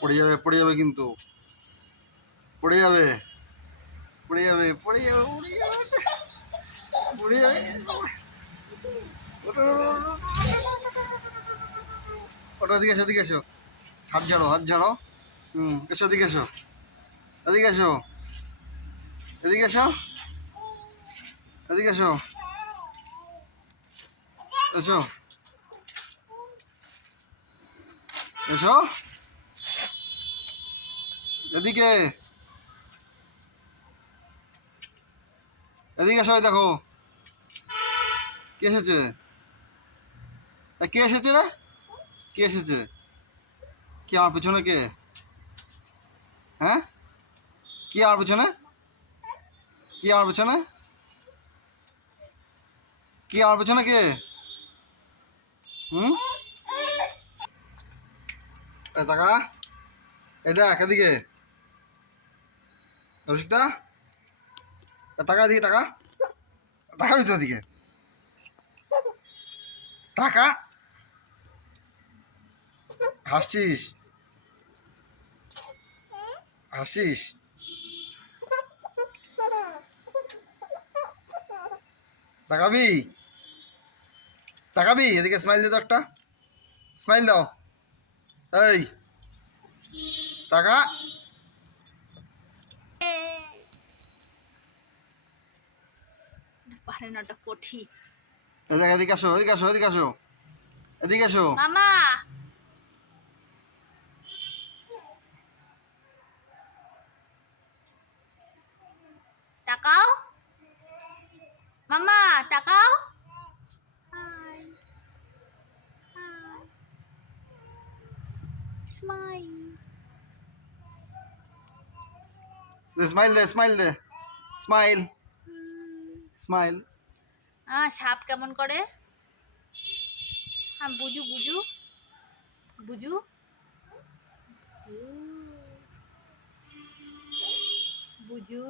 পড়ে যাবে কিন্তু পড়ে যাবে পড়ে যাবে পড়ে যাবে পড়ে যাবে ওটা এদিকে এসো হাত ঝাড়ো এসো এদিকে এসো এদিকে এসো এদিকে এসো এদিকে এসো এসো এসো এদিকে এদিকে এসো দেখো কে এসেছে কে এসেছে রে কে এসেছে কি আমার পিছনে কে হ্যাঁ কি আমার পিছনে কি আমার পিছনে কি আমার পিছনে কে টাকা এই দেখ এদিকে অভিষিক্তা টাকা এদিকে টাকা টাকা ভিতরে দিকে টাকা হাসছিস হাসিস তাকাবি তাকাবি এদিকে স্মাইল দে তো একটা স্মাইল দাও এই টাকা পারে না ওটা কঠিন এদিকে আসো এদিকে আসো এদিকে আসো এদিকে আসো মামা তাকাও মামা তাকাও স্মাইল স্মাইল দে স্মাইল দে স্মাইল স্মাইল সাপ কেমন করে বুঝু বুঝু বুঝু বুঝু